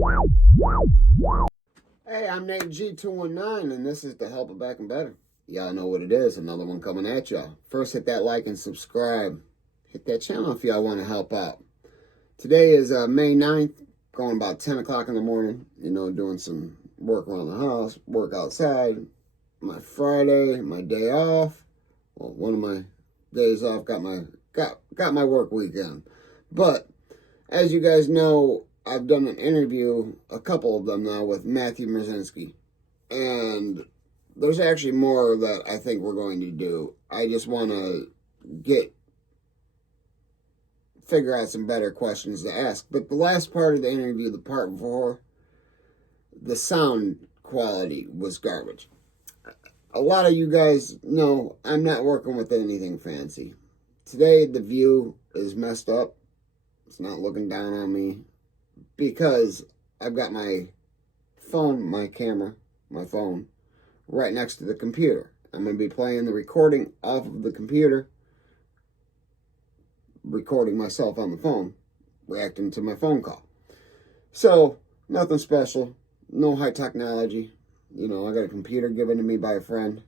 Hey, I'm Nate G219, and this is to Help It Back and Better. Y'all know what it is, another one coming at y'all. First, hit that like and subscribe. Hit that channel if y'all want to help out. Today is May 9th, going about 10 o'clock in the morning. You know, doing some work around the house, work outside. My Friday, my day off. Well, one of my days off, got my work weekend. But, as you guys know, I've done an interview, a couple of them now, with Matthew Murzynski. And there's actually more that I think we're going to do. I just want to figure out some better questions to ask. But the last part of the interview, the part 4, the sound quality was garbage. A lot of you guys know I'm not working with anything fancy. Today, the view is messed up. It's not looking down on me because I've got my phone, my camera, my phone, right next to the computer. I'm going to be playing the recording off of the computer, recording myself on the phone, reacting to my phone call. So, nothing special, no high technology. You know, I got a computer given to me by a friend.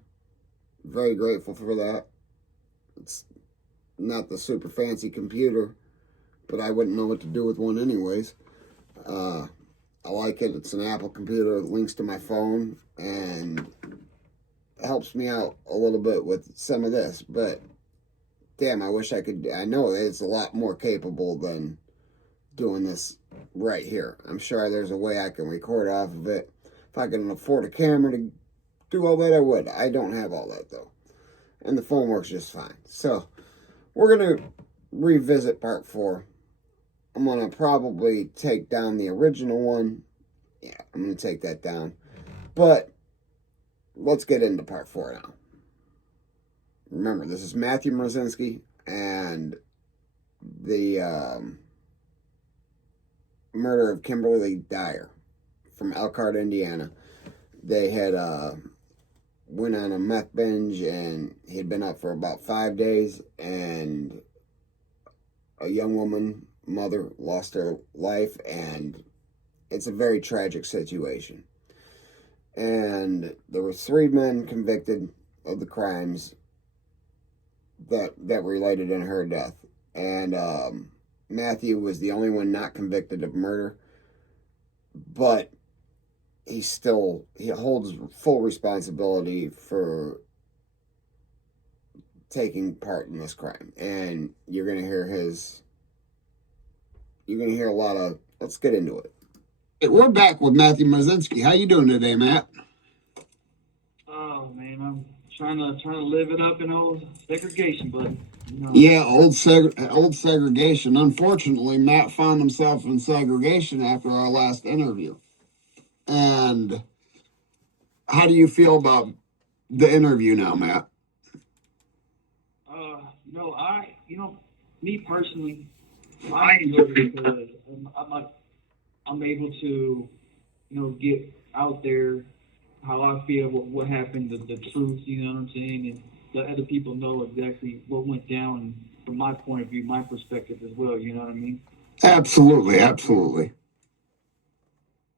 Very grateful for that. It's not the super fancy computer, but I wouldn't know what to do with one anyways. I like it. It's an Apple computer. It links to my phone and helps me out a little bit with some of this. But, damn, I wish I could. I know it's a lot more capable than doing this right here. I'm sure there's a way I can record off of it. If I can afford a camera to do all that, I would. I don't have all that, though. And the phone works just fine. So, we're going to revisit part 4. I'm going to probably take down the original one. Yeah, I'm going to take that down. But, let's get into part 4 now. Remember, this is Matthew Murzynski and the murder of Kimberly Dyer from Elkhart, Indiana. They had went on a meth binge, and he'd been up for about 5 days, and a young woman, mother, lost her life, and it's a very tragic situation. And there were 3 men convicted of the crimes that related in her death. And Matthew was the only one not convicted of murder, but he holds full responsibility for taking part in this crime. And you're going to hear a lot of, let's get into it. We're back with Matthew Murzynski. How you doing today, Matt? Oh man, I'm trying to live it up in old segregation, but you know. Yeah, old segregation. Unfortunately, Matt found himself in segregation after our last interview. And how do you feel about the interview now, Matt? Me personally, I enjoy it because I'm able to, get out there how I feel, what happened, the truth, you know what I'm saying, and let other people know exactly what went down from my point of view, my perspective as well, you know what I mean? Absolutely, absolutely.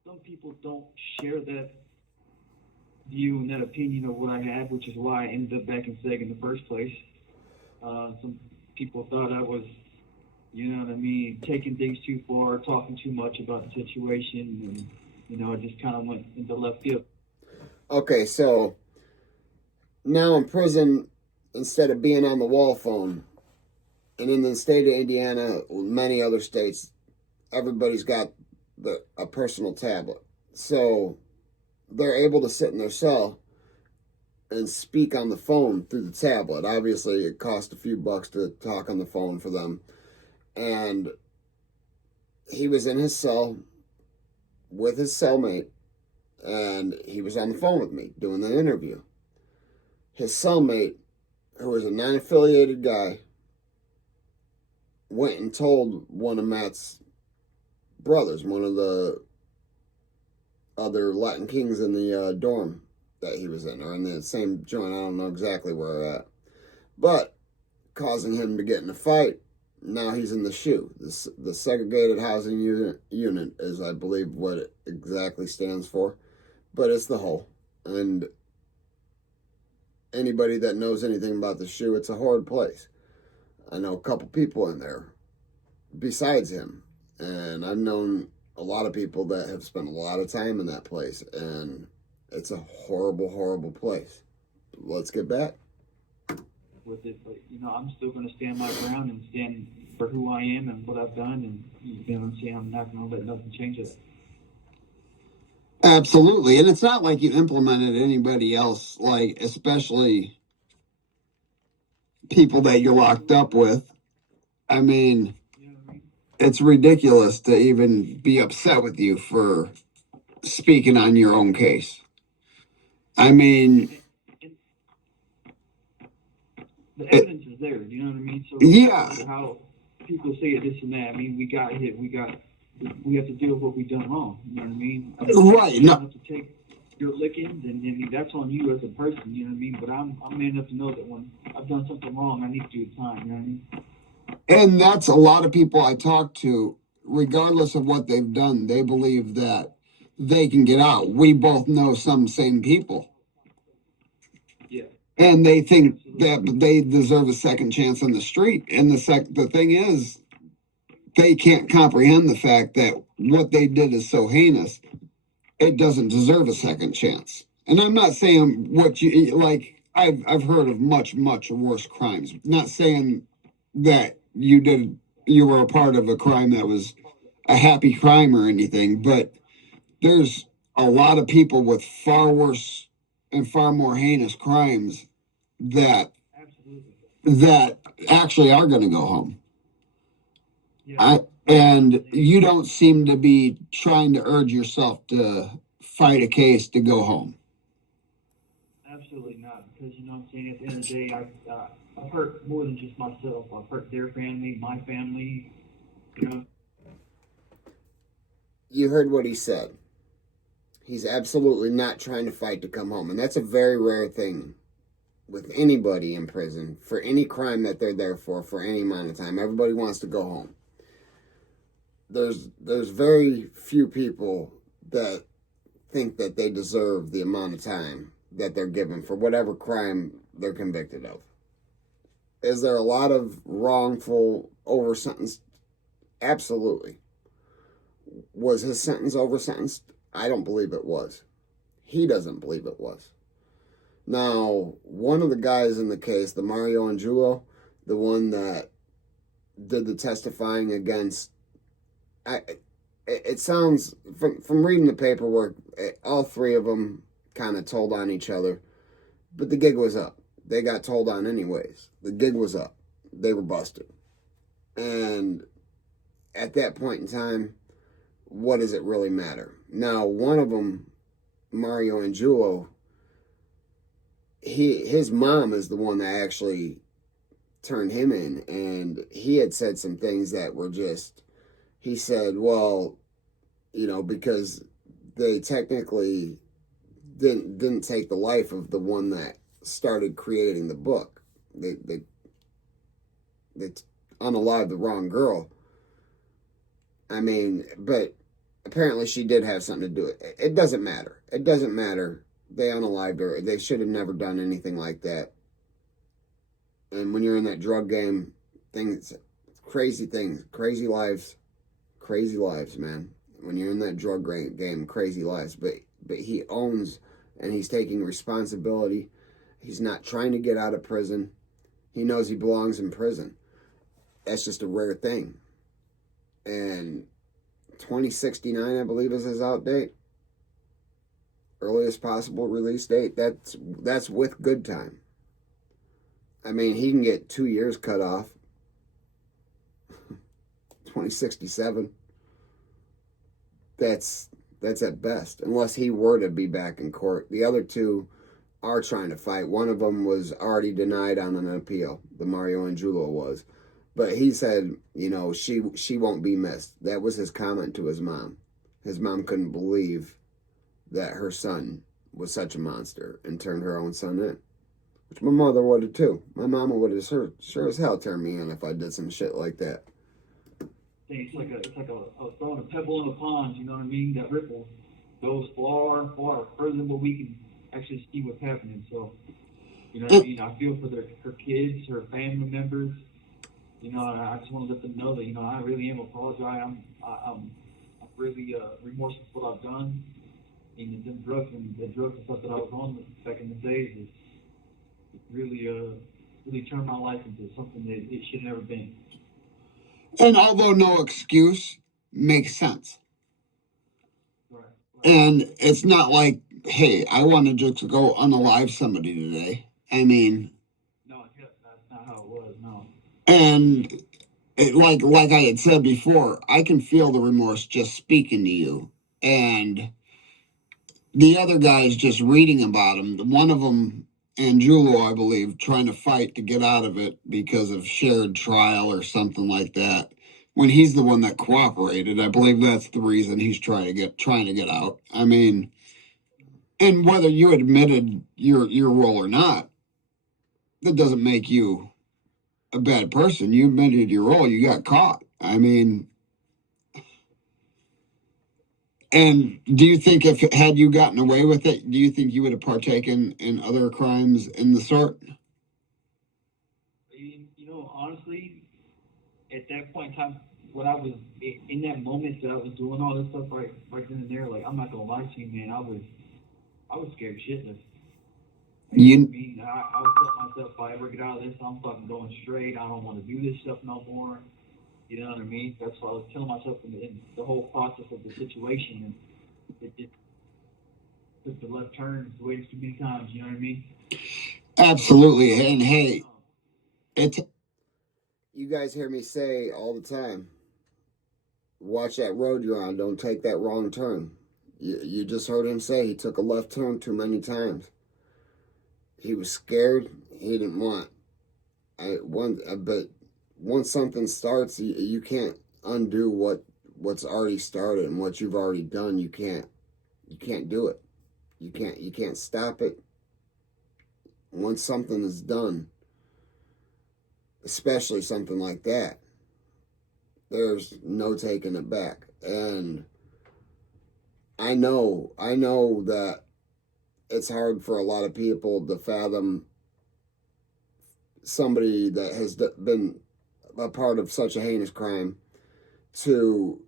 Some people don't share that view and that opinion of what I had, which is why I ended up back in SEG in the first place. Some people thought I was, you know what I mean, taking things too far, talking too much about the situation, and, I just kind of went into left field. Okay, so now in prison, instead of being on the wall phone, and in the state of Indiana, many other states, everybody's got a personal tablet. So they're able to sit in their cell and speak on the phone through the tablet. Obviously, it costs a few bucks to talk on the phone for them. And he was in his cell with his cellmate, and he was on the phone with me doing the interview. His cellmate, who was a non-affiliated guy, went and told one of Matt's brothers, one of the other Latin Kings in the dorm that he was in, or in the same joint. I don't know exactly where at. But causing him to get in a fight, Now he's in the SHU. The segregated housing unit is, I believe, what it exactly stands for, but it's the whole. And anybody that knows anything about the SHU, it's a horrid place. I know a couple people in there besides him, and I've known a lot of people that have spent a lot of time in that place, and it's a horrible, horrible place. Let's get back with it, but I'm still going to stand my ground and stand for who I am and what I've done, and I'm not going to let nothing change it. Absolutely. And it's not like you implemented anybody else, like especially people that you're locked up with. I mean, it's ridiculous to even be upset with you for speaking on your own case. I mean, the evidence is there, you know what I mean? So yeah. How people say it, this and that. I mean, we got hit. We have to deal with what we've done wrong. You know what I mean? Right. You have to take your lickings, and that's on you as a person. You know what I mean? But I'm man enough to know that when I've done something wrong, I need to do time. You know what I mean? And that's a lot of people I talk to, regardless of what they've done, they believe that they can get out. We both know some same people. Yeah. And they think that they deserve a second chance on the street. And the thing is, they can't comprehend the fact that what they did is so heinous, it doesn't deserve a second chance. And I'm not saying what you like. I've heard of much worse crimes. Not saying that you were a part of a crime that was a happy crime or anything, but there's a lot of people with far worse and far more heinous crimes that actually are going to go home. Yeah. And you don't seem to be trying to urge yourself to fight a case to go home. Absolutely not, because what I'm saying, at the end of the day, I've hurt more than just myself. I've hurt their family, my family. You heard what he said. He's absolutely not trying to fight to come home, and that's a very rare thing with anybody in prison for any crime that they're there for any amount of time. Everybody wants to go home. There's very few people that think that they deserve the amount of time that they're given for whatever crime they're convicted of. Is there a lot of wrongful over-sentenced? Absolutely. Was his sentence over-sentenced? I don't believe it was. He doesn't believe it was. Now, one of the guys in the case, the Mario and Julio, the one that did the testifying against, it sounds, from reading the paperwork, all three of them kind of told on each other, but the gig was up. They got told on anyways. The gig was up. They were busted. And at that point in time, what does it really matter? Now, one of them, Mario and Julio, his mom is the one that actually turned him in, and he had said some things that were just, he said, well, because they technically didn't take the life of the one that started creating the book. They unalived the wrong girl. I mean, but apparently she did have something to do with it. It doesn't matter. It doesn't matter. They unalived her. They should have never done anything like that. And when you're in that drug game, crazy lives, man. When you're in that drug game, crazy lives. But he owns and he's taking responsibility. He's not trying to get out of prison. He knows he belongs in prison. That's just a rare thing. And 2069, I believe, is his out date. Earliest possible release date. That's with good time. I mean, he can get 2 years cut off. 2067. That's at best, unless he were to be back in court. The other two are trying to fight. One of them was already denied on an appeal. The Mario and Julio was. But he said, she won't be missed. That was his comment to his mom. His mom couldn't believe that her son was such a monster and turned her own son in. Which my mother would have too. My mama would have sure as hell turned me in if I did some shit like that. It's like a throwing a pebble in a pond. You know what I mean? That ripple goes far, far further than what we can actually see what's happening. So, you know what I mean? I feel for her kids, her family members. You know, and I just want to let them know that, you know, I really am apologize. I'm really remorseful for what I've done. And the drugs and stuff that I was on back in the days is really turned my life into something that it should have never been. And although no excuse makes sense. Right. And it's not like, hey, I wanted to go unalive somebody today. I mean, no, that's not how it was. No. And like I had said before, I can feel the remorse just speaking to you. And the other guys just reading about him. One of them, Angulo, I believe, trying to fight to get out of it because of shared trial or something like that. When he's the one that cooperated, I believe that's the reason he's trying to get out. I mean, and whether you admitted your role or not, that doesn't make you a bad person. You admitted your role. You got caught. I mean, and do you think if had you gotten away with it, do you think you would have partaken in other crimes in the sort? You know, honestly, at that point in time, when I was in that moment that I was doing all this stuff right then and there, like, I'm not gonna lie to you, man, I was scared shitless. You, I mean, I was telling myself, if I ever get out of this, I'm fucking going straight. I don't want to do this stuff no more. You know what I mean? That's what I was telling myself in the whole process of the situation, and it just took the left turns way too many times. You know what I mean? absolutely. And hey, it's You guys hear me say all the time, watch that road you're on. Don't take that wrong turn. You just heard him say he took a left turn too many times. He was scared. He didn't want. But once something starts, you can't undo what's already started and what you've already done. You can't do it. You can't stop it. Once something is done, especially something like that, there's no taking it back. And I know that it's hard for a lot of people to fathom somebody that has been a part of such a heinous crime to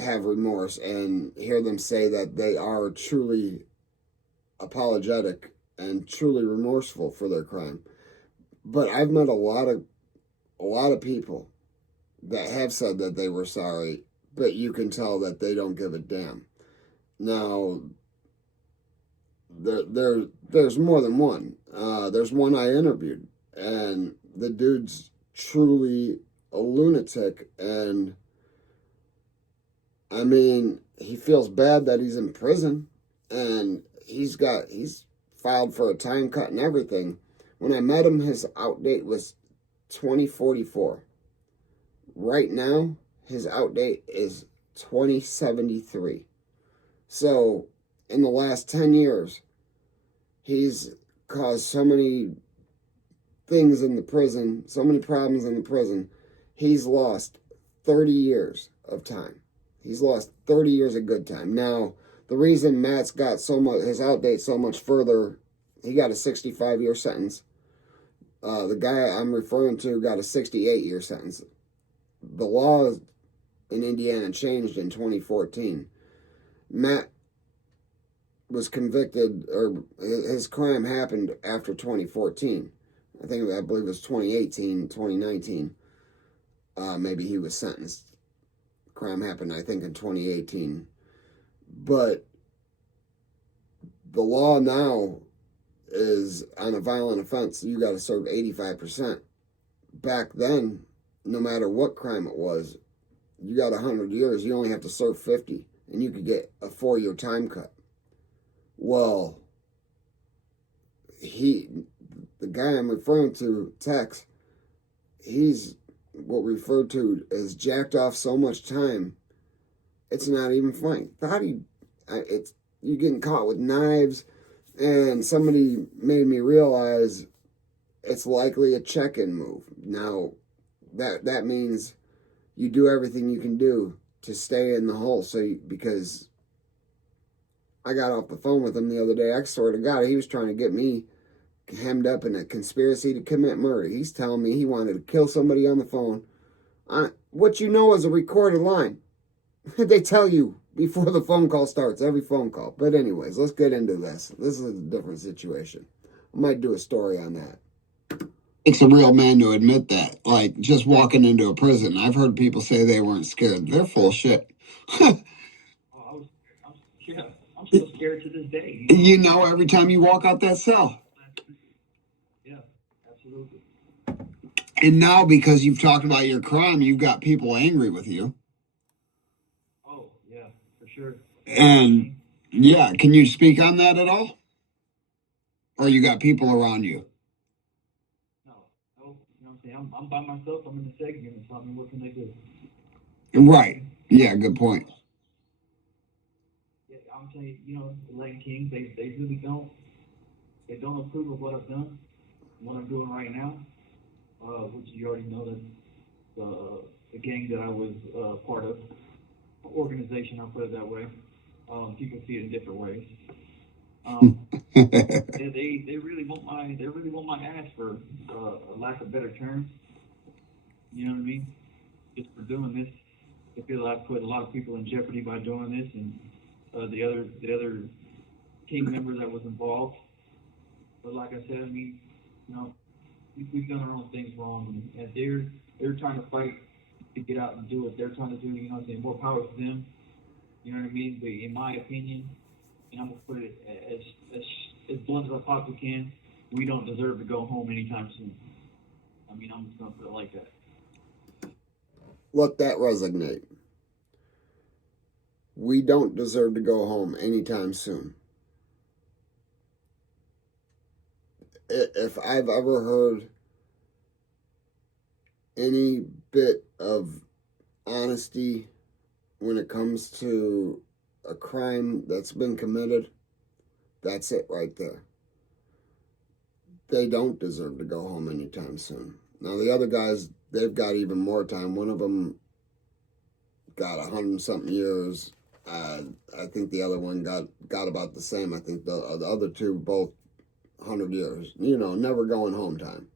have remorse and hear them say that they are truly apologetic and truly remorseful for their crime. But I've met a lot of people that have said that they were sorry, but you can tell that they don't give a damn. Now, there's more than one. There's one I interviewed, and the dude's truly a lunatic, and I mean, he feels bad that he's in prison, and he's filed for a time cut and everything. When I met him, his outdate was 2044. Right now, his outdate is 2073. So, in the last 10 years, he's caused so many things in the prison, so many problems in the prison. He's lost 30 years of time. He's lost 30 years of good time. Now, the reason Matt's got his outdate so much further, he got a 65-year sentence. The guy I'm referring to got a 68-year sentence. The law in Indiana changed in 2014. Matt was convicted, or his crime happened after 2014. I believe it was 2018, 2019. Maybe he was sentenced. Crime happened, I think, in 2018. But the law now is on a violent offense, you got to serve 85%. Back then, no matter what crime it was, you got 100 years, you only have to serve 50, and you could get a 4-year time cut. Well, the guy I'm referring to, Tex, he's what we refer to as jacked off so much time, it's not even funny. You getting caught with knives, and somebody made me realize it's likely a check-in move. Now, that means you do everything you can do to stay in the hole. Because I got off the phone with him the other day. I swear to God, he was trying to get me hemmed up in a conspiracy to commit murder. He's telling me he wanted to kill somebody on the phone. What you know is a recorded line. They tell you before the phone call starts, every phone call. But anyways, let's get into this. This is a different situation. I might do a story on that. Takes a real man to admit that. Like, just walking into a prison. I've heard people say they weren't scared. They're full of shit. I'm still scared to this day. You know, every time you walk out that cell. Yeah, absolutely. And now, because you've talked about your crime, you've got people angry with you. Oh, yeah, for sure. And yeah, can you speak on that at all? Or you got people around you? No, you know what I'm saying? I'm by myself. I'm in the second unit, so I mean, what can they do? Right. Yeah, good point. Yeah, I'm telling you, the Latin Kings, they really don't. They don't approve of what I've done, what I'm doing right now, which you already know that the gang that I was part of, organization, I'll put it that way. People see it in different ways. They really want my ass for a lack of better terms. You know what I mean? Just for doing this, they feel like I've put a lot of people in jeopardy by doing this, and the other team member that was involved. But like I said, I mean, we've done our own things wrong, and they're trying to fight to get out and do what they're trying to do. You know what I'm saying? More power to them. You know what I mean? But in my opinion, and I'm gonna put it as blunt as I possibly can, we don't deserve to go home anytime soon. I mean, I'm just gonna put it like that. Let that resonate. We don't deserve to go home anytime soon. If I've ever heard any bit of honesty when it comes to a crime that's been committed, that's it right there. They don't deserve to go home anytime soon. Now, the other guys, they've got even more time. One of them got 100-something years. I think the other one got about the same. I think the other two both 100 years. Never going home time.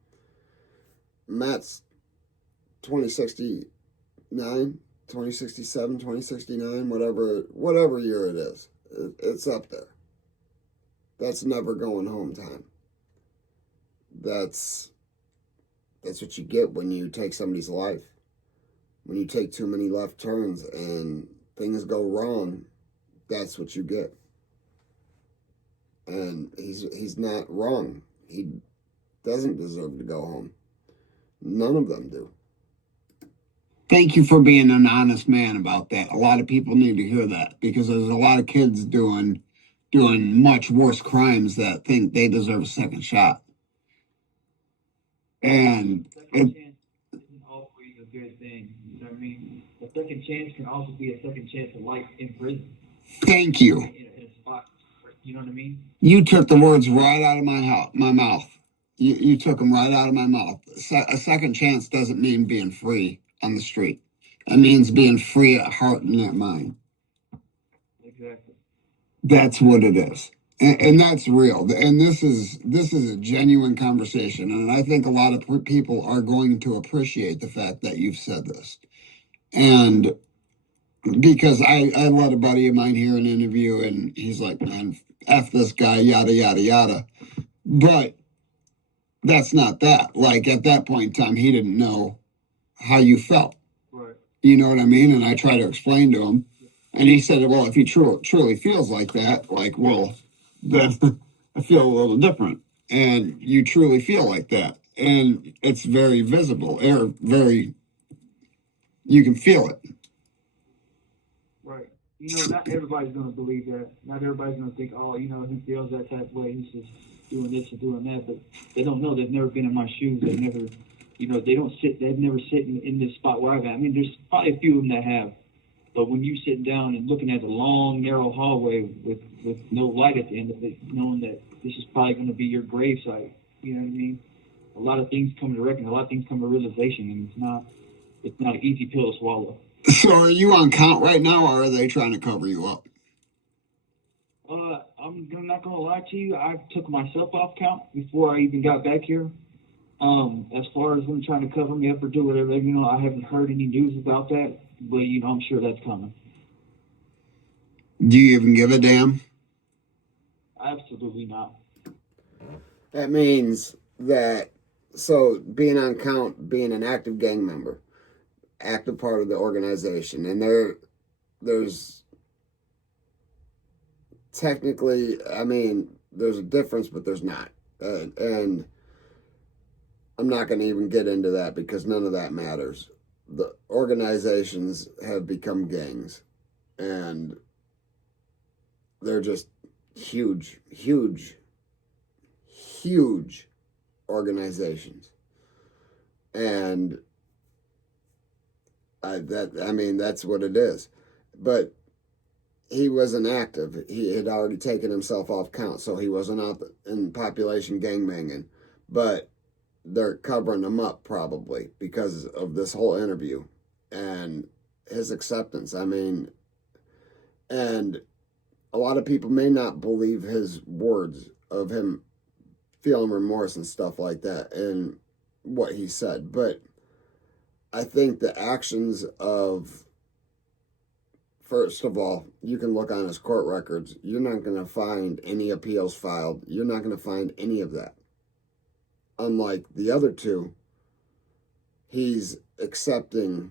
Matt's 2069, 2067, 2069, whatever year it is. It's up there. That's never going home time. That's what you get when you take somebody's life. When you take too many left turns and things go wrong, that's what you get. And he's not wrong. He doesn't deserve to go home. None of them do. Thank you for being an honest man about that. A lot of people need to hear that, because there's a lot of kids doing much worse crimes that think they deserve a second shot. And second chance isn't always a good thing. You know what I mean? A second chance can also be a second chance of life in prison. Thank you. In a spot, you know what I mean? You took the words right out of my mouth. You took them right out of my mouth. A second chance doesn't mean being free on the street. It means being free at heart and at mind. Exactly. That's what it is. And that's real. And this is a genuine conversation. And I think a lot of people are going to appreciate the fact that you've said this. And because I let a buddy of mine hear an interview, and he's like, man, F this guy, yada, yada, yada. But that's not that. Like, at that point in time, he didn't know how you felt. Right. You know what I mean? And I try to explain to him. And he said, well, if he truly feels like that, like, well, then I feel a little different. And you truly feel like that. And it's very visible, or you can feel it. Right. Not everybody's going to believe that. Not everybody's going to think, oh, he feels that type of way. He's just doing this and doing that. But they don't know. They've never been in my shoes. They've never, they've never sit in this spot where I've been. I mean, there's probably a few of them that have. But when you sitting down and looking at the long, narrow hallway with no light at the end of it, knowing that this is probably going to be your grave site, you know what I mean? a lot of things come to reckoning, a lot of things come to realization, and it's not an easy pill to swallow. So are you on count right now, or are they trying to cover you up? I'm not gonna lie to you. I took myself off count before I even got back here. As far as them trying to cover me up or do whatever, I haven't heard any news about that, but I'm sure that's coming. Do you even give a damn? Absolutely not. That means that, so being on count, being an active gang member, active part of the organization, and there's technically, there's a difference, but there's not. And I'm not going to even get into that because none of that matters. The organizations have become gangs, and they're just huge, huge, huge organizations. And that's what it is. But he wasn't active. He had already taken himself off count, so he wasn't out in population gangbanging. But they're covering him up probably because of this whole interview and his acceptance. And a lot of people may not believe his words of him feeling remorse and stuff like that and what he said. But I think the actions of, first of all, you can look on his court records. You're not going to find any appeals filed. You're not going to find any of that. Unlike the other two, he's accepting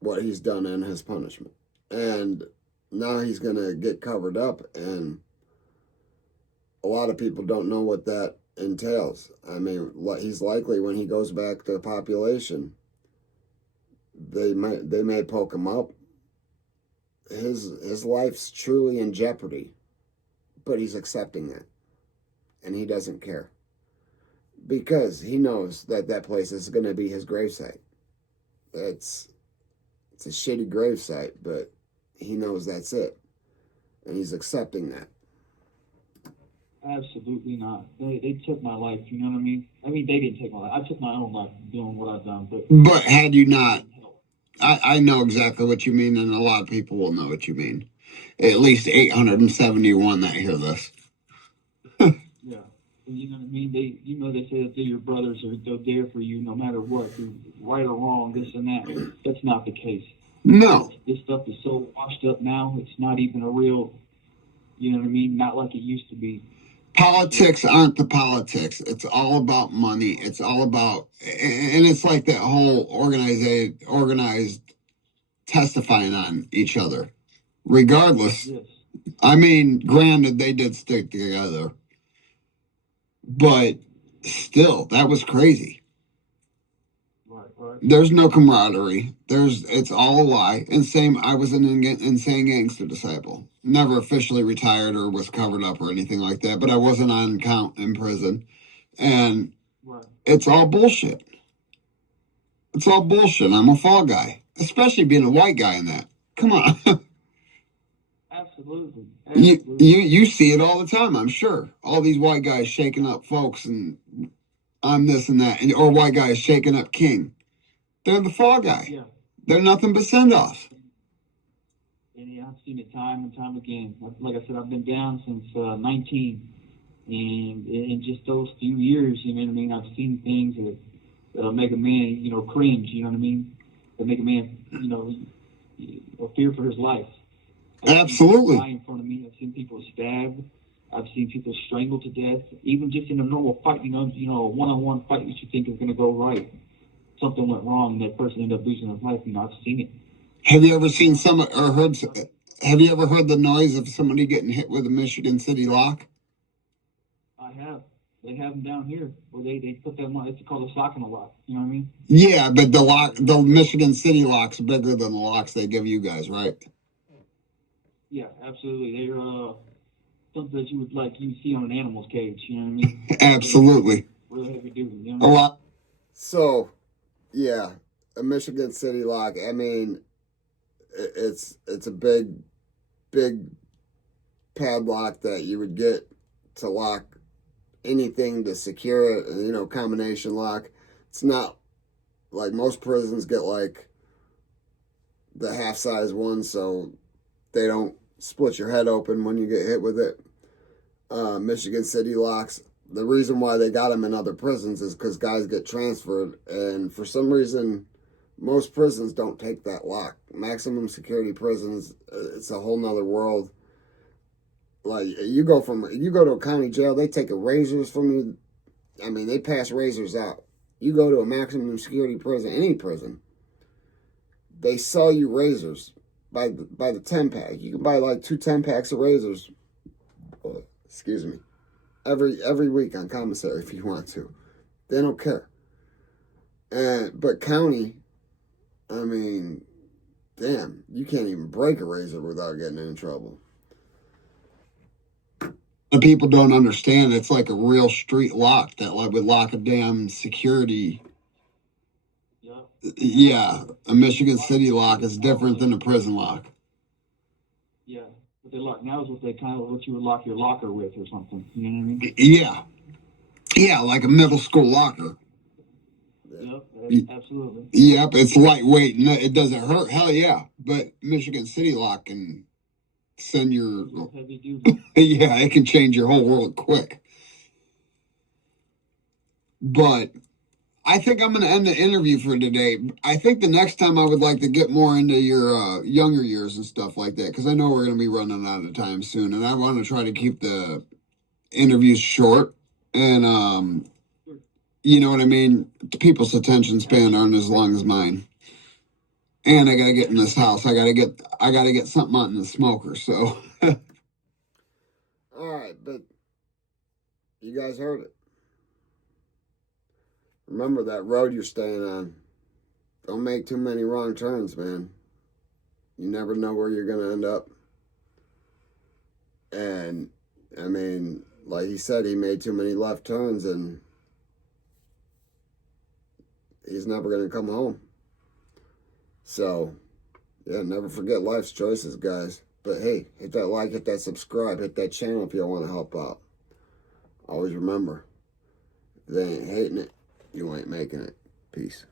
what he's done and his punishment. And now he's going to get covered up, and a lot of people don't know what that entails. He's likely, when he goes back to the population, they may poke him up. His life's truly in jeopardy, but he's accepting that, and he doesn't care because he knows that place is going to be his gravesite. It's a shitty gravesite, but he knows that's it, and he's accepting that. Absolutely not. They took my life. You know what I mean? They didn't take my life. I took my own life doing what I've done. But had you not, I know exactly what you mean, and a lot of people will know what you mean. At least 871 that hear this. Yeah. You know what I mean? They say that they're your brothers, or they're there for you no matter what, right or wrong, this and that. That's not the case. No. This stuff is so washed up now. It's not even a real, you know what I mean? Not like it used to be. Politics aren't the politics. It's all about money. It's all about, and it's like that whole organized testifying on each other. Regardless, Yes. Granted, they did stick together, but still, that was crazy. Right. There's no camaraderie. It's all a lie. And same, I was an insane gangster disciple. Never officially retired or was covered up or anything like that, but I wasn't on count in prison. And it's all bullshit. It's all bullshit. I'm a fall guy, especially being a white guy in that. Come on. Absolutely. You see it all the time, I'm sure. All these white guys shaking up folks, and I'm this and that, or white guys shaking up King. They're the fall guy. Yeah. They're nothing but send-offs. And I've seen it time and time again. Like I said, I've been down since 19, and in just those few years, you know what I mean, I've seen things that'll make a man, cringe. You know what I mean? That make a man, fear for his life. Absolutely. Die in front of me. I've seen people stabbed. I've seen people strangled to death. Even just in a normal fight, a one-on-one fight that you think is going to go right. Something went wrong, and that person ended up losing his life. I've seen it. Have you ever seen have you ever heard the noise of somebody getting hit with a Michigan City lock? I have. They have them down here where they put them on. It's called a sock and a lock. You know what I mean? Yeah, but the Michigan City lock's bigger than the locks they give you guys, right? Yeah, absolutely. They're something that you see on an animal's cage. You know what I mean? Absolutely. Really heavy duty. You A know? lot. So, yeah, a Michigan City lock. It's a big padlock that you would get to lock anything to secure it, you know, combination lock. It's not like most prisons get like the half size one, so they don't split your head open when you get hit with it. Michigan City locks, the reason why they got them in other prisons is because guys get transferred, and for some reason most prisons don't take that lock. Maximum security prisons, it's a whole nother world. Like, you go to a county jail, they take razors from you. I mean, they pass razors out. You go to a maximum security prison, any prison, they sell you razors by the 10-pack. You can buy like 2 10-packs of razors, excuse me, every week on commissary if you want to. They don't care. But county, I mean, damn, you can't even break a razor without getting in trouble. The people don't understand it's like a real street lock that like would lock a damn security. Yeah, a Michigan City lock is different than a prison lock. Yeah, what they lock now is what you would lock your locker with or something. You know what I mean? Yeah, like a middle school locker. Yep, absolutely. Yep, it's lightweight and it doesn't hurt. Hell yeah, but Michigan City lock can send your heavy duty. yeah, it can change your whole world quick. But I think I'm going to end the interview for today. I think the next time I would like to get more into your younger years and stuff like that, because I know we're going to be running out of time soon, and I want to try to keep the interviews short. And you know what I mean? People's attention span aren't as long as mine. And I got to get in this house. I got to get something out in the smoker. So. All right, but you guys heard it. Remember that road you're staying on. Don't make too many wrong turns, man. You never know where you're going to end up. And, I mean, like he said, he made too many left turns and he's never going to come home. So, yeah, never forget life's choices, guys. But hey, hit that like, hit that subscribe, hit that channel if you want to help out. Always remember, if they ain't hating it, you ain't making it. Peace.